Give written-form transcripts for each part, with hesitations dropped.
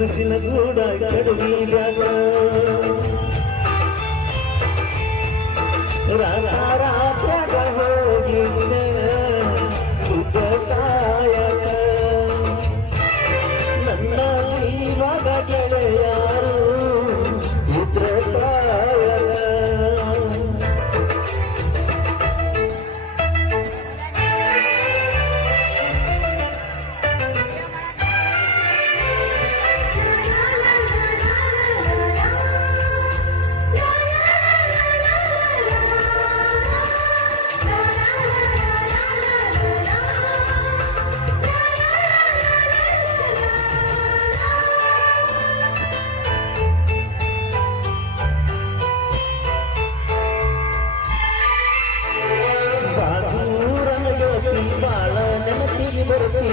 ಕನಸಿನ ಗೂಡ ಕಡುಗಿದಾಗ ರಾತ್ರಾಗ ಹೋಗಿದ್ದ ಬುದ್ಧ ಸಾಯಕ ನನ್ನ ಜೀವದ ಗೆಳೆಯಾರು ಇದ್ರ ಕಾಯಕ ಬಾಳ ನೆನಪಿಗೆ ಬರ್ತಿ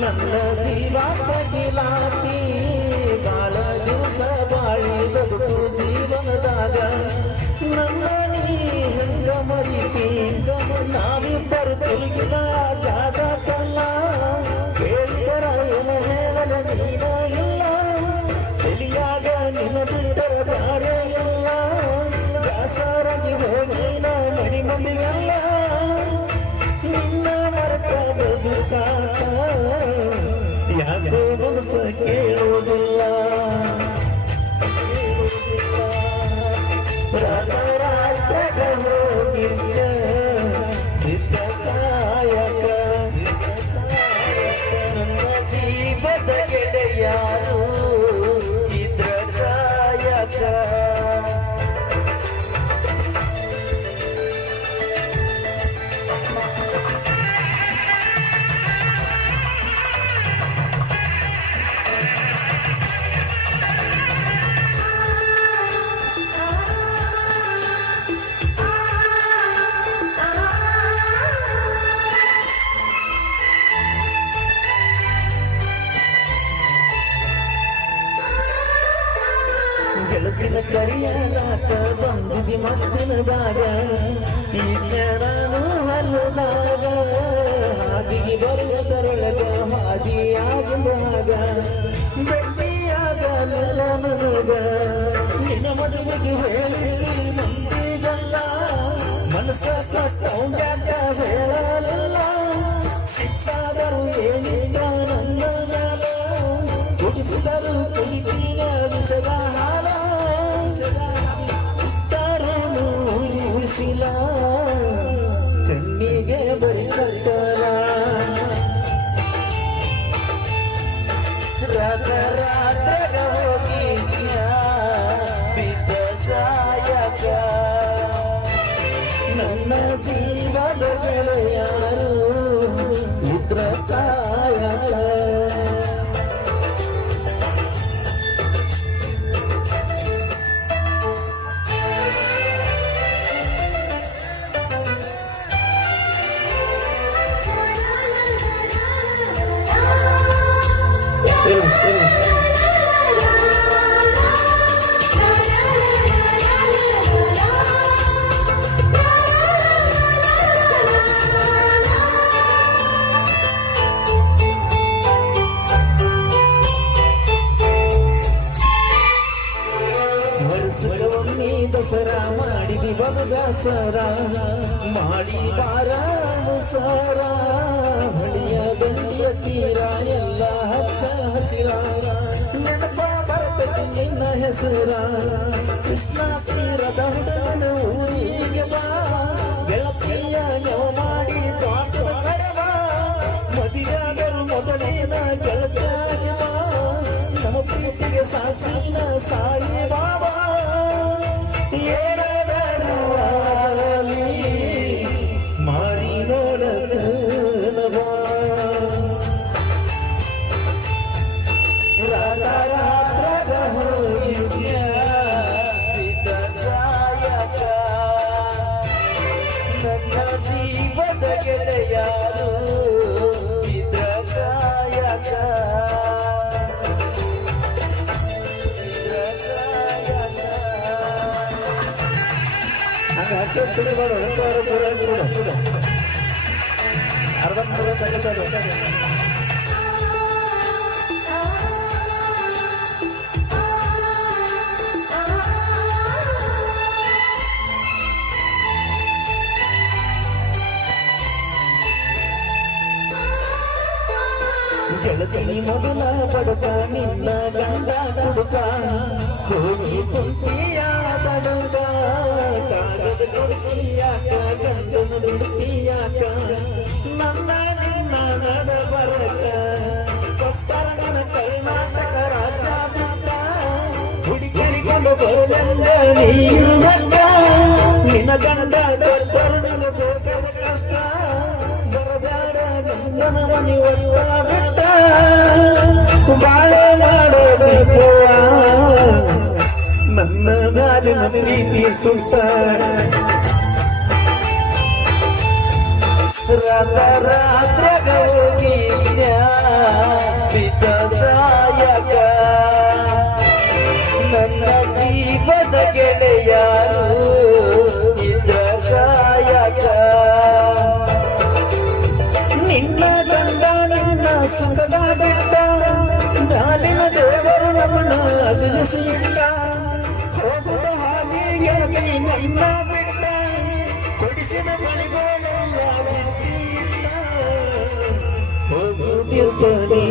ನನ್ನ ಜೀವ ಬಗಿಲಾತಿ ಬಾಳ ದಿವಸ ಬಾಳಿ ಬದುಕು ಜೀವನದಾಗ ನಮ್ಮ ನೀ ಹೆಂಗ ಮರಿತಿ ನಾವಿಬ್ಬರು ತಿರುಗಿದ ಜಾಗ ಕಲ್ಲ ಹೇಳಿದರ ಏನು ಹೇಳಲ ನೀನ ಇಲ್ಲ ತಿಳಿಯಾಗ ನಿನ್ನ ಬಿಟ್ಟರ ಬ್ಯಾರೆ ಇಲ್ಲ ದಾಸರಾಗಿ ಹೋಗಿ ಮನಿ ಮಂದಿಗೆಲ್ಲ ನಿನ್ನ ಮರೆತ ಬದುಕಾಕ ಯಾಕೋ ಮನಸ್ಸ ಕೇಳುವುದಿಲ್ಲ ರಾತ್ರಾಗ ಹೋಗಿದ್ದ ಇದ್ದ ಸಾಯಕ ನನ್ನ ಜೀವದ ಗೆಳೆಯಾರು ಇದ್ರ ಸಾಯಕ ಗೆಳತಿನ ಕರಿಯಲಾಕ ಬಂದಿಗೆ ಮತ್ತಿನದಾಗ ಈಗ ನಾನು ಹಲ್ಲದಾಗ ಹಾದಿಗೆ ಬರುವ ತರಳಗ ಹಾದಿಯಾಗುವಾಗ ಬೆಟ್ಟಿಯಾಗಲಿಲ್ಲ ನನಗ ನಿನ್ನ ಮದುವೆಗೆ ಹೇಳಿ ಮಂದಿಗಲ್ಲ ಮನಸ್ಸ ಸೌಂಡ್ಯಾಕ ಹೇಳಲಿಲ್ಲ ಸಿಕ್ಕಾದರು ಏನಿಲ್ಲ ನನ್ನ ಮ್ಯಾಲ ಕುಡಿಸಿದರು ಕುಡಿತೀನ ವಿಷದ ಹಾಲ ಉಳಿಸಿಲ್ಲ ಕಣ್ಣಿಗೆ ಬರಿಕಟ್ಟಲ ರಾತ್ರಾಗ ಹೋಗಿ ಬಿದ್ದ ಸಾಯಕ ನನ್ನ ಜೀವದ ಗೆಳೆಯಾರು ಇದ್ರ ಸಾಯಕ ದಸರಾ ಮಾಡಿದಿ ಬದುದಾಸರ ಮಾಡಿ ಬಾರ ಮುಸಾರ ಬಳಿಯ ಗಂಡಿಯ ತೀರ ಎಲ್ಲ ಹಚ್ಚ ಹಸಿರ ನೆನಪ ಬರ್ತದೆ ನಿನ್ನ ಹೆಸರ ಕೃಷ್ಣ ತೀರದ ಹುಡುಗನ ಊರಿಗೆ ಬಾ ಗೆಳತಿಯ ನೆವ ಮಾಡಿ ತೋಟದ ಕಡವ ಮದಿಯಾದರು ಮೊದಲಿನ ಗೆಳತಿಯಾಗಿ ಬಾ ನಮ್ಮ ಪ್ರೀತಿಗೆ ಸಾಸಿನ ಸಾಯಿ ಬಾಬಾ ಮಾರಿ ನೋಡತನವ ರಾತ್ರಾಗ ಹೋಗಿದ್ಯ ಬಿದ್ದ ಸಾಯಕ ನನ್ನ ಜೀವದ ಗೆಳೆಯಾರು ಇದ್ರ ಸಾಯಕ ಹಚ್ಚ ತುಳಿಬಾರು ಅರ್ಧ ಗೆಳತಿ ಮೊದಲ ಬಡಕ ನಿನ್ನ ಗಂಡ ಕುಡುಕ ಹೋಗಿ ಕುಂತಿಯ ಬಡುಕ ಕಾಗದ ಕೊಡುತ್ತೀಯಾಕ ಗಂಡನ ದುಡುತ್ತೀಯಾಕ ನನ್ನ ನಿನ್ನ ನಡಬರಕ ಕೊಟ್ಟರ ನನ್ನ ಕರ್ನಾಟಕ ರಾಜ್ಯ ಬಿಟ್ಟ ಹುಡುಗಿರಿಕೊಂಡು ಬರಲಂಗ ನೀರು ಬಂದ ನಿನ್ನ ಗಂಡ ಕೊಟ್ಟರು ನಿನ್ನ ಬೇಕಾದ ಕಷ್ಟ ಬರಬೇಡ ಗಂಡನ ಮನೆ ಒಯ್ಯುವ ಬಿಟ್ಟ ಬಾಳೆ ಮಾಡಬೇಕು ನನ್ನ ಮ್ಯಾಲಿನ ಪ್ರೀತಿ ಸುಸ ರಾತ್ರಾಗ ಹೋಗಿದ್ಯ ಬಿದ್ದ ಸಾಯಕ ನನ್ನ ಜೀವದ ಗೆಳೆಯರು ಇದ್ದ ಸಾಯಕ ನಿನ್ನ ಗಂಡ ನಿನ್ನ ಸುಖದ ಬೆಟ್ಟ ನಾಲಿನ ದೇವರು ನಮ್ಮನ್ನ ಅಭಿನಯಿಸಿದ ಹೋಗುವ ಹಾದಿಗೆ ನಿನ್ನ ಬೆಟ್ಟ ಕೊಡಿಸಿದ ಬಳಿಗಳೆಲ್ಲ ಹೋಗುತ್ತಿರ್ತಾನೆ